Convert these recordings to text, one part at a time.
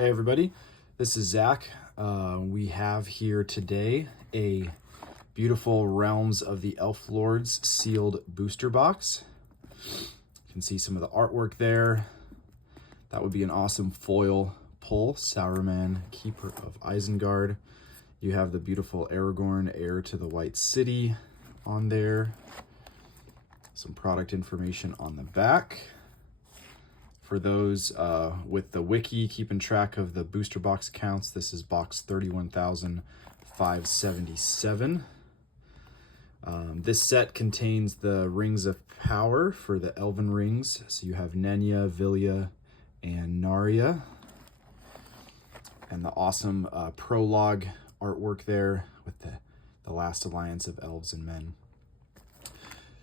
Hey everybody, this is Zach. We have here today a beautiful Realms of the Elf Lords sealed booster box. You can see some of the artwork there. That would be an awesome foil pull. Sauron, Keeper of Isengard. You have the beautiful Aragorn, Heir to the White City on there. Some product information on the back. For those with the wiki keeping track of the booster box counts, this is box 31,577. This set contains the Rings of Power for the Elven Rings. So you have Nenya, Vilya, and Narya. And the awesome prologue artwork there with the last alliance of elves and men.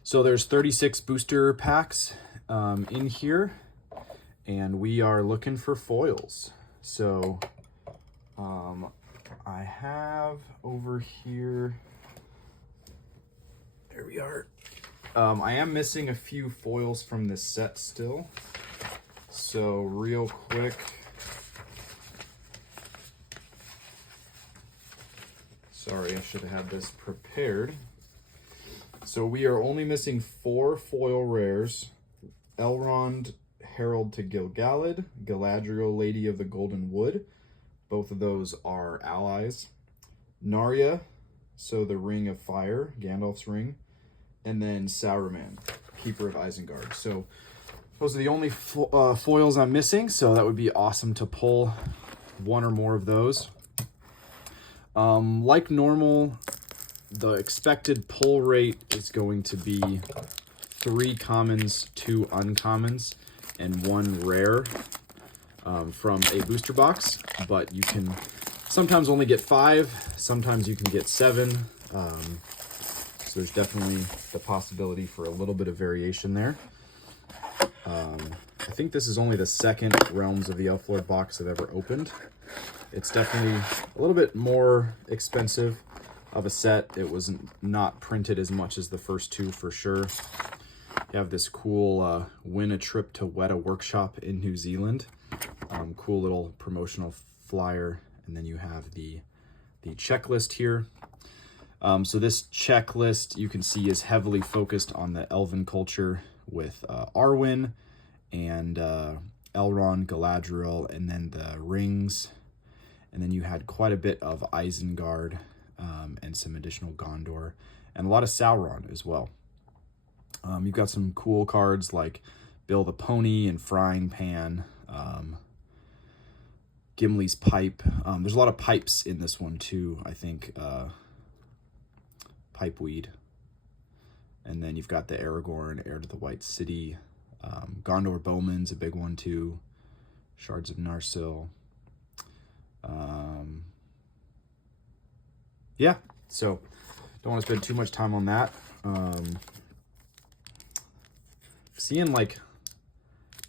So there's 36 booster packs in here. And we are looking for foils. So I have over here, there we are. I am missing a few foils from this set still. So real quick, sorry, I should have had this prepared. So we are only missing 4 foil rares. Elrond, Herald to Gil-galad, Galadriel, Lady of the Golden Wood. Both of those are allies. Narya, so the Ring of Fire, Gandalf's ring. And then Sauron, Keeper of Isengard. So those are the only foils I'm missing, so that would be awesome to pull one or more of those. Like normal, the expected pull rate is going to be 3 commons, 2 uncommons, and 1 rare from a booster box, but you can sometimes only get 5, sometimes you can get 7, so there's definitely the possibility for a little bit of variation there. I think this is only the second Realms of the Elf Lord box I've ever opened. It's definitely a little bit more expensive of a set. It was not printed as much as the first 2 for sure. You have this cool win a trip to Weta Workshop in New Zealand. Cool little promotional flyer. And then you have the checklist here. So this checklist you can see is heavily focused on the Elven culture with Arwen and Elrond, Galadriel, and then the rings. And then you had quite a bit of Isengard and some additional Gondor and a lot of Sauron as well. You've got some cool cards like Bill the Pony and Frying Pan, Gimli's Pipe. There's a lot of pipes in this one too, I think. Pipeweed. And then you've got the Aragorn, Heir to the White City. Gondor Bowman's a big one too. Shards of Narsil. Yeah, so don't want to spend too much time on that. Seeing like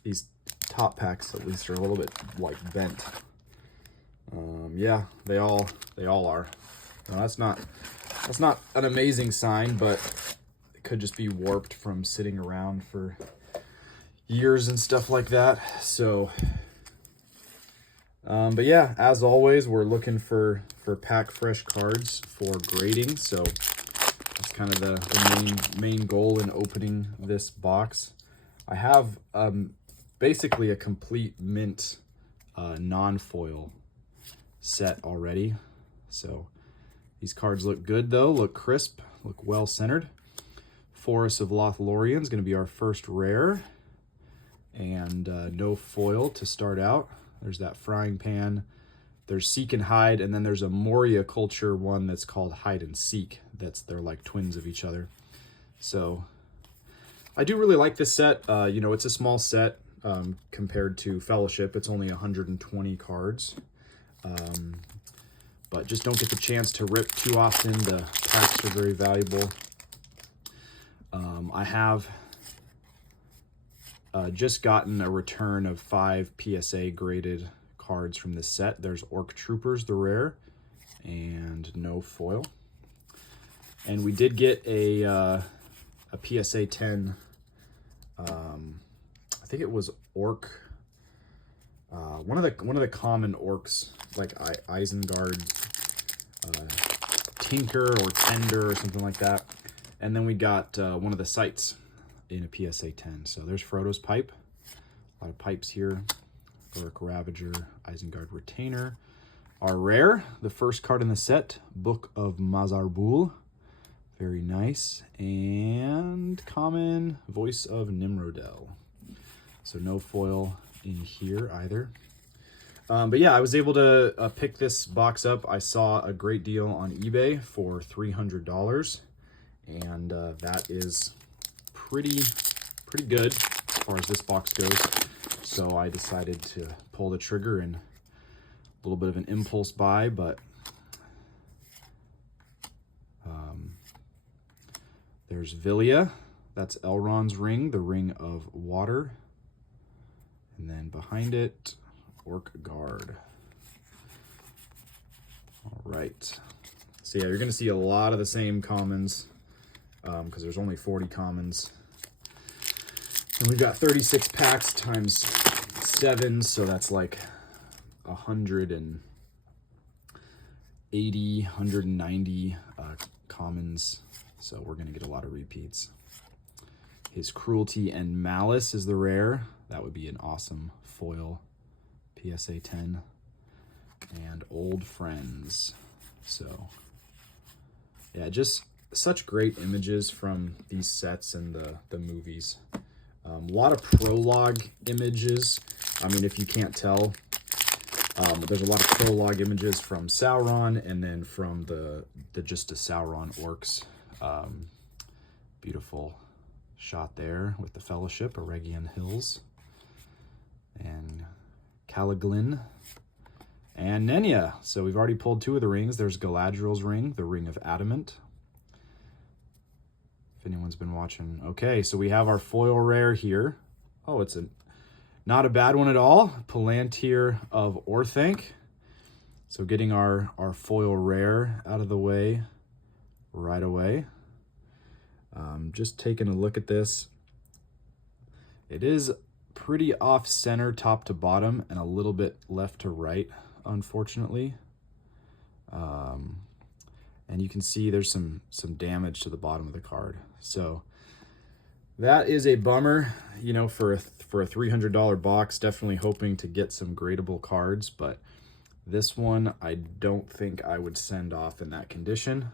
these top packs at least are a little bit like bent. Yeah, they all are. Now, that's not an amazing sign, but it could just be warped from sitting around for years and stuff like that. So but yeah, as always, we're looking for pack fresh cards for grading. So that's kind of the main goal in opening this box. I have basically a complete mint non-foil set already. So these cards look good though, look crisp, look well centered. Forest of Lothlorien is going to be our first rare. And no foil to start out. There's that Frying Pan. There's Seek and Hide, and then there's a Moria culture one that's called Hide and Seek. They're like twins of each other. So I do really like this set. You know, it's a small set compared to Fellowship. It's only 120 cards. But just don't get the chance to rip too often. The packs are very valuable. I have just gotten a return of 5 PSA graded cards from this set. There's Orc Troopers, the rare, and no foil. And we did get a PSA 10, I think it was Orc one of the common orcs, like Isengard, Tinker or Tender or something like that. And then we got one of the sites in a PSA 10. So there's Frodo's Pipe. A lot of pipes here. Uruk Ravager, Isengard Retainer. Our rare, the first card in the set, Book of Mazarbul. Very nice. And common, Voice of Nimrodel. So no foil in here either. But yeah, I was able to pick this box up. I saw a great deal on eBay for $300. And that is pretty good as far as this box goes. So I decided to pull the trigger, and a little bit of an impulse buy, but there's Villia. That's Elrond's ring, the Ring of Water. And then behind it, Orc Guard. All right. So yeah, you're going to see a lot of the same commons because there's only 40 commons. And we've got 36 packs times 7, so that's like 180, 190 commons. So we're going to get a lot of repeats. His Cruelty and Malice is the rare. That would be an awesome foil PSA 10. And Old Friends. So yeah, just such great images from these sets and the movies. A lot of prologue images. I mean, if you can't tell, there's a lot of prologue images from Sauron, and then from the Sauron orcs. Beautiful shot there with the Fellowship, Eregion Hills, and Calaglin, and Nenya. So we've already pulled 2 of the rings. There's Galadriel's ring, the Ring of Adamant. If anyone's been watching. Okay, so we have our foil rare here. Oh, it's not a bad one at all. Palantir of Orthanc. So getting our foil rare out of the way right away. Just taking a look at this. It is pretty off center top to bottom and a little bit left to right, unfortunately. And you can see there's some damage to the bottom of the card. So that is a bummer, you know, for a $300 box. Definitely hoping to get some gradable cards, but this one I don't think I would send off in that condition.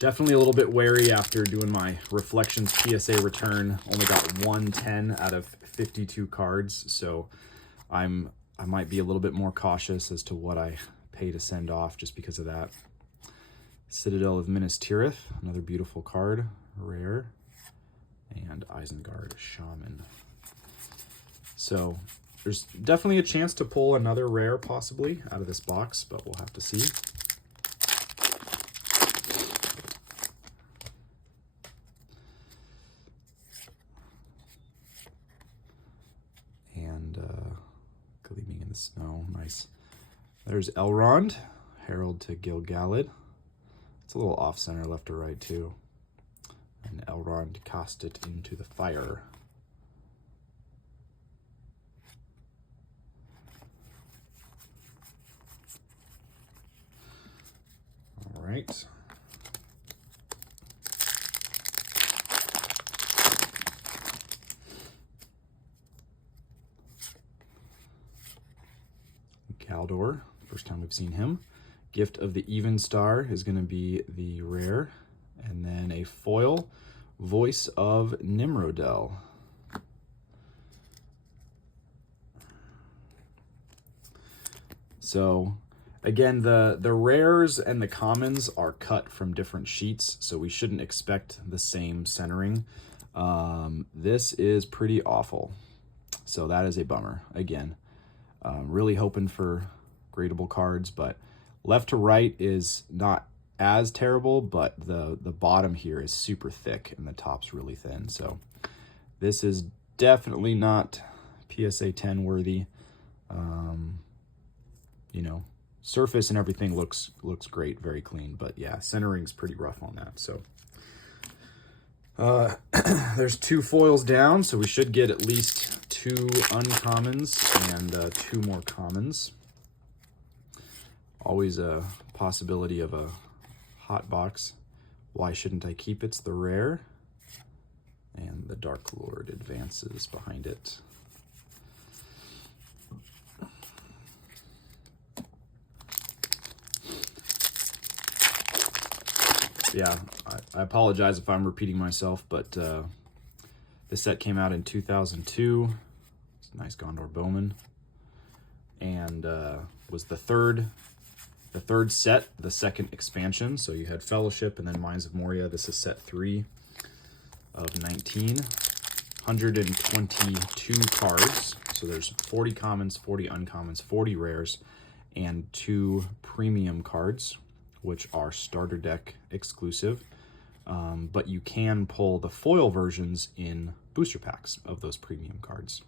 Definitely a little bit wary after doing my Reflections PSA return. Only got 110 out of 52 cards, so I might be a little bit more cautious as to what I pay to send off just because of that. Citadel of Minas Tirith, another beautiful card, rare, and Isengard Shaman. So there's definitely a chance to pull another rare possibly out of this box, but we'll have to see. And Gleaming in the Snow, nice. There's Elrond, Herald to Gil-galad. It's a little off-center, left to right, too. And Elrond cast it into the fire. All right. Galdor, first time we've seen him. Gift of the Even Star is going to be the rare. And then a foil, Voice of Nimrodel. So again, the rares and the commons are cut from different sheets, so we shouldn't expect the same centering. This is pretty awful. So that is a bummer. Again, really hoping for gradable cards, but left to right is not as terrible, but the bottom here is super thick and the top's really thin. So this is definitely not PSA 10 worthy. You know, surface and everything looks great, very clean, but yeah, centering's pretty rough on that. So There's 2 foils down, so we should get at least 2 uncommons and 2 more commons. Always a possibility of a hot box. Why shouldn't I keep it's the rare? And the Dark Lord advances behind it. Yeah, I apologize if I'm repeating myself, but this set came out in 2002. It's a nice Gondor Bowman, and was the third set, the second expansion. So you had Fellowship and then Mines of Moria. This is set 3 of 19. 122 cards. So there's 40 commons, 40 uncommons, 40 rares, and 2 premium cards, which are starter deck exclusive. But you can pull the foil versions in booster packs of those premium cards.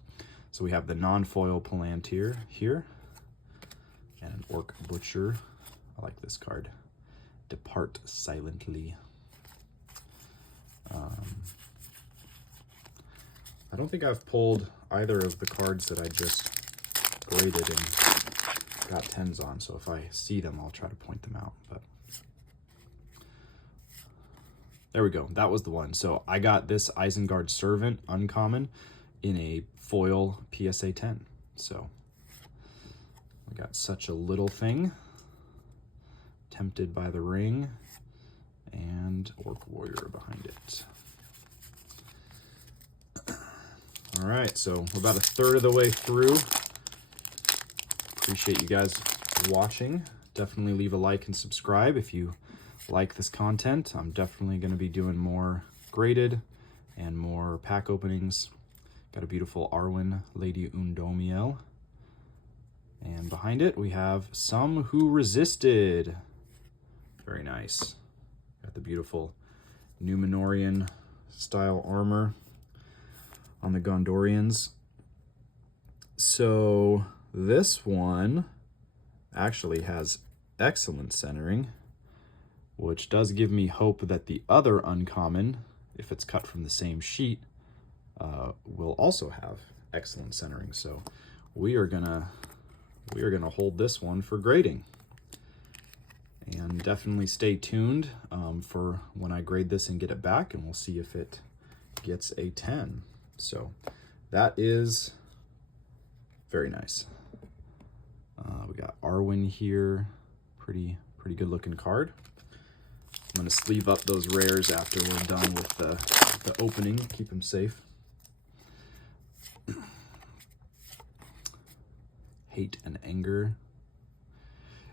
So we have the non-foil Palantir here, and an Orc Butcher. I like this card. Depart Silently. I don't think I've pulled either of the cards that I just graded and got 10s on, so if I see them, I'll try to point them out. But there we go. That was the one. So I got this Isengard Servant uncommon in a foil PSA 10. So we got Such a Little Thing, Tempted by the Ring, and Orc Warrior behind it. All right, so we're about a third of the way through. Appreciate you guys watching. Definitely leave a like and subscribe if you like this content. I'm definitely going to be doing more graded and more pack openings. Got a beautiful Arwen, Lady Undomiel. And behind it, we have Some Who Resisted. Very nice. Got the beautiful Númenórean style armor on the Gondorians. So this one actually has excellent centering, which does give me hope that the other uncommon, if it's cut from the same sheet, will also have excellent centering. So we are gonna hold this one for grading, and definitely stay tuned for when I grade this and get it back, and we'll see if it gets a 10. So that is very nice. We got Arwen here, pretty good looking card. I'm gonna sleeve up those rares after we're done with the opening, keep them safe. Hate and Anger.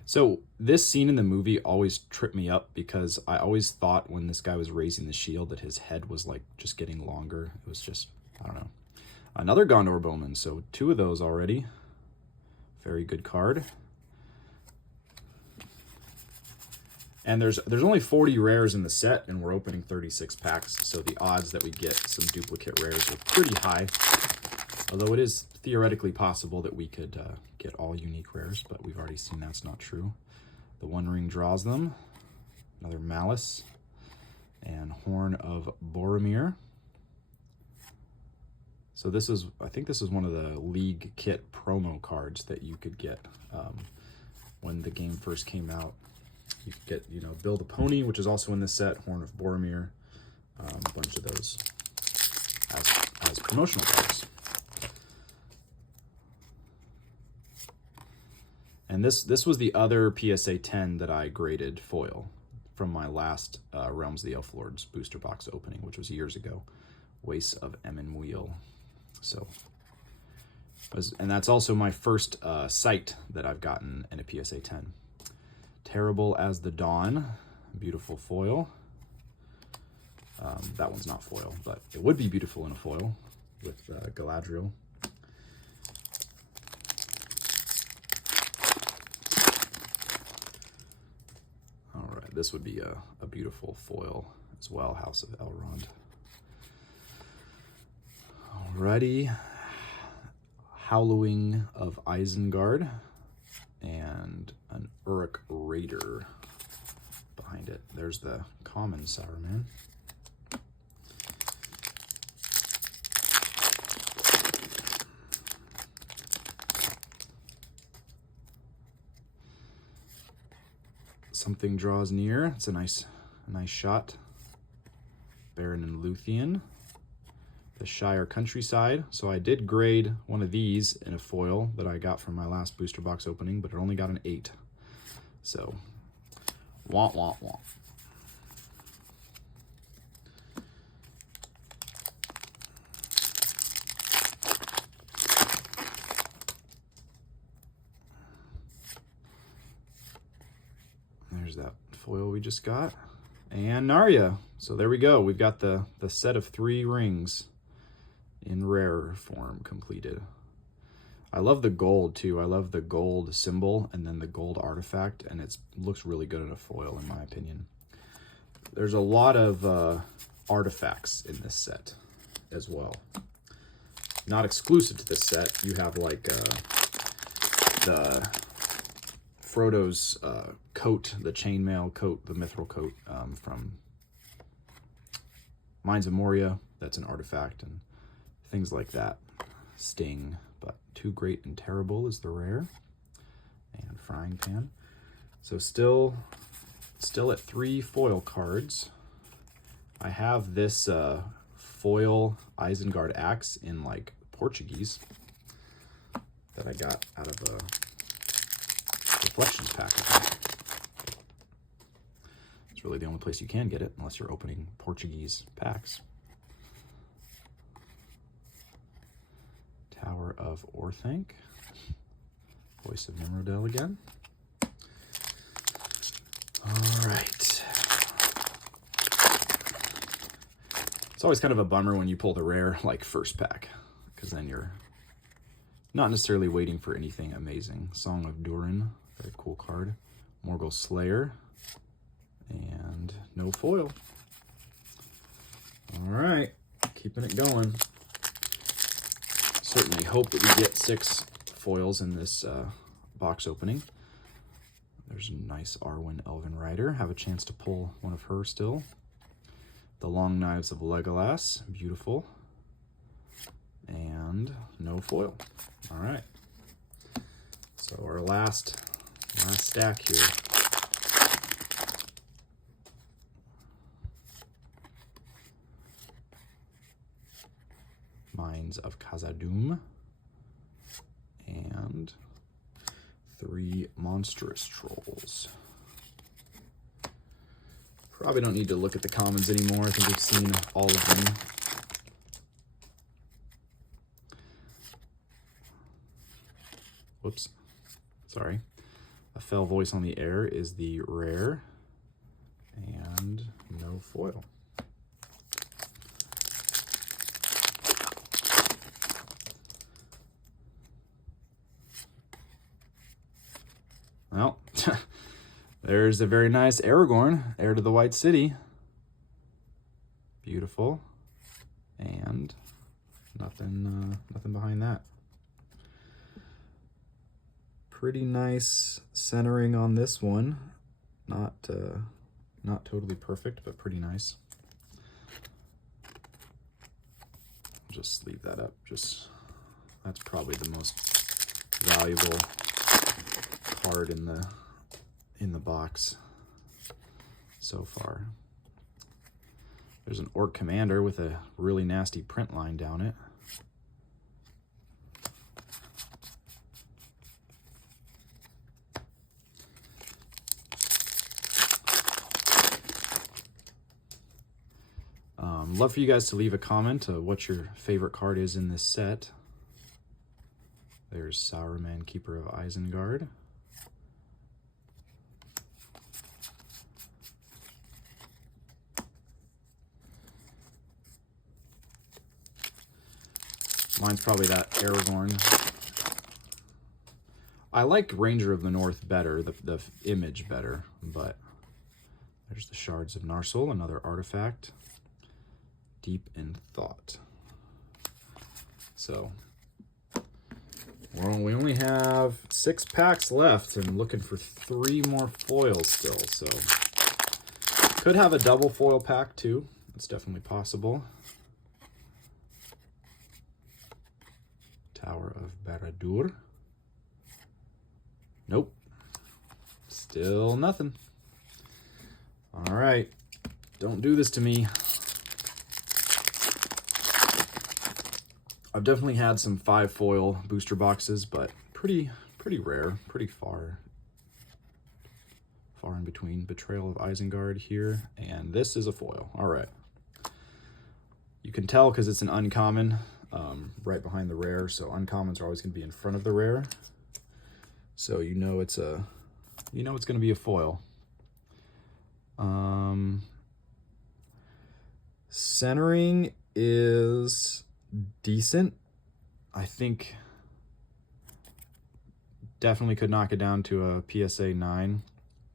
So this scene in the movie always tripped me up because I always thought when this guy was raising the shield that his head was like just getting longer. It was just, I don't know. Another Gondor Bowman, so 2 of those already. Very good card. And there's only 40 rares in the set, and we're opening 36 packs, so the odds that we get some duplicate rares are pretty high. Although it is theoretically possible that we could get all unique rares, but we've already seen that's not true. The One Ring draws them. Another Malice. And Horn of Boromir. So this is, I think this is one of the League Kit promo cards that you could get when the game first came out. You could get, you know, Build a Pony, which is also in this set, Horn of Boromir, a bunch of those as promotional cards. And this was the other PSA 10 that I graded foil from my last Realms of the Elf Lords booster box opening, which was years ago. Wace of Emmenwheel. So, and that's also my first sight that I've gotten in a PSA 10. Terrible as the Dawn, beautiful foil. That one's not foil, but it would be beautiful in a foil with Galadriel. All right, this would be a beautiful foil as well, House of Elrond. Alrighty, Howling of Isengard, and an Uruk Raider behind it. There's the common Saruman. Something draws near. It's a nice shot. Baron and Luthien. The Shire Countryside. So I did grade one of these in a foil that I got from my last booster box opening, but it only got an 8. So, womp womp womp. There's that foil we just got. And Narya. So there we go. We've got the set of 3 rings in rare form completed. I love the gold too. I love the gold symbol and then the gold artifact, and it looks really good in a foil in my opinion. There's a lot of artifacts in this set as well. Not exclusive to this set. You have like the Frodo's coat, the chainmail coat, the mithril coat from Mines of Moria. That's an artifact, and things like that. Sting, but Too Great and Terrible is the rare, and Frying Pan. So still at 3 foil cards. I have this foil Isengard axe in like Portuguese that I got out of a Reflections pack. It's really the only place you can get it unless you're opening Portuguese packs. Tower of Orthanc. Voice of Nimrodel again. All right. It's always kind of a bummer when you pull the rare like first pack, because then you're not necessarily waiting for anything amazing. Song of Durin, very cool card. Morgul Slayer, and no foil. All right, keeping it going. Certainly hope that we get 6 foils in this box opening. There's a nice Arwen Elven Rider. Have a chance to pull one of her still. The Long Knives of Legolas, beautiful. And no foil. All right. So our last stack here. Mines of Khazad-dûm, and 3 monstrous trolls. Probably don't need to look at the commons anymore. I think we've seen all of them. Whoops, sorry. A Fell Voice on the Air is the rare, and no foil. Well, there's a very nice Aragorn, Heir to the White City. Beautiful. And nothing behind that. Pretty nice centering on this one. Not totally perfect, but pretty nice. Just leave that up. That's probably the most valuable card in the box so far. There's an Orc Commander with a really nasty print line down it. Love for you guys to leave a comment of what your favorite card is in this set. There's Sauron, Keeper of Isengard. Mine's probably that Aragorn. I like Ranger of the North better, the image better, but there's the Shards of Narsil, another artifact. Deep in Thought. So we only have 6 packs left and looking for 3 more foils still, so could have a double foil pack too. It's definitely possible. Tower of Barad-dûr. Nope. Still nothing. All right, don't do this to me. I've definitely had some 5 foil booster boxes, but pretty rare, pretty far in between. Betrayal of Isengard here, and this is a foil. All right. You can tell because it's an uncommon right behind the rare, so uncommons are always going to be in front of the rare. So you know it's going to be a foil. Centering is decent. I think definitely could knock it down to a PSA 9.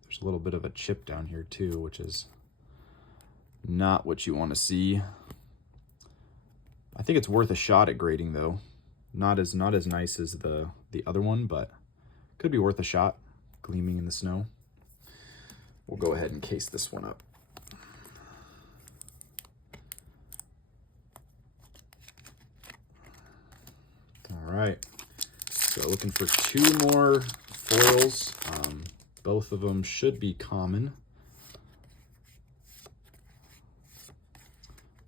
There's a little bit of a chip down here too, which is not what you want to see. I think it's worth a shot at grading though. Not as nice as the other one, but could be worth a shot. Gleaming in the snow. We'll go ahead and case this one up. All right, so looking for 2 more foils. Both of them should be common.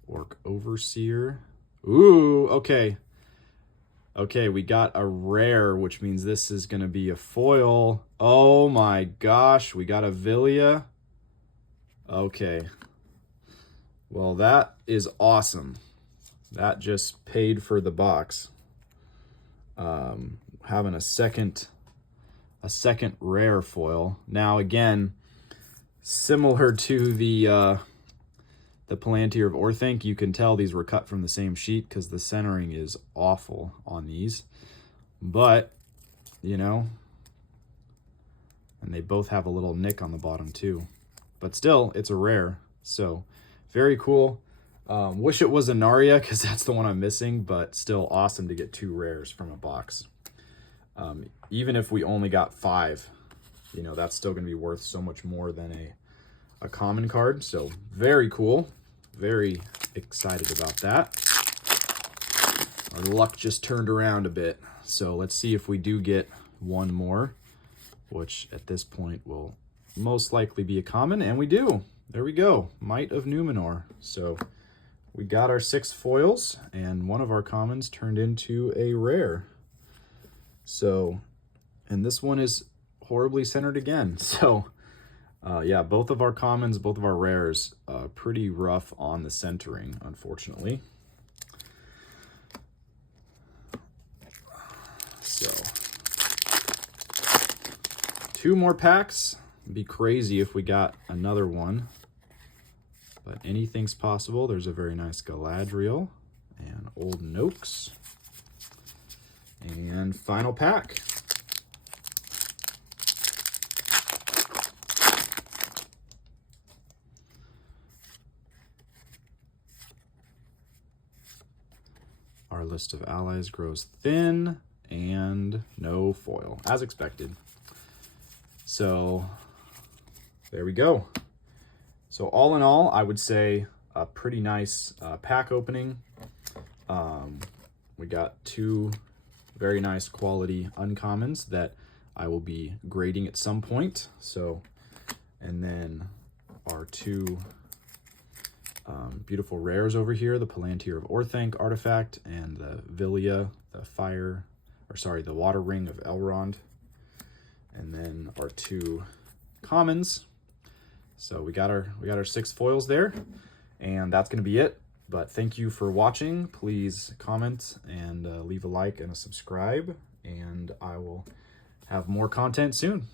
Orc Overseer. Ooh, okay. Okay, we got a rare, which means this is going to be a foil. Oh my gosh, we got a Villia. Okay. Well, that is awesome. That just paid for the box. Having a second rare foil. Now again, similar to the Palantir of Orthanc, you can tell these were cut from the same sheet because the centering is awful on these. But, you know, and they both have a little nick on the bottom too. But still, it's a rare. So, very cool. Wish it was a Narya because that's the one I'm missing, but still awesome to get 2 rares from a box. Even if we only got 5, you know, that's still going to be worth so much more than a common card. So very cool. Very excited about that. Our luck just turned around a bit. So let's see if we do get 1 more, which at this point will most likely be a common, and we do. There we go. Might of Numenor. So we got our 6 foils, and one of our commons turned into a rare. So, and this one is horribly centered again. So, yeah, both of our commons, both of our rares, pretty rough on the centering, unfortunately. So, 2 more packs. It'd be crazy if we got another one. But anything's possible. There's a very nice Galadriel and Old Noakes. And final pack. Our list of allies grows thin and no foil, as expected. So there we go. So all in all, I would say a pretty nice pack opening. We got 2 very nice quality uncommons that I will be grading at some point. So, and then our 2 beautiful rares over here, the Palantir of Orthanc artifact and the Villia, the Water Ring of Elrond. And then our 2 commons. So we got our 6 foils there, and that's going to be it. But thank you for watching. Please comment and leave a like and a subscribe, and I will have more content soon.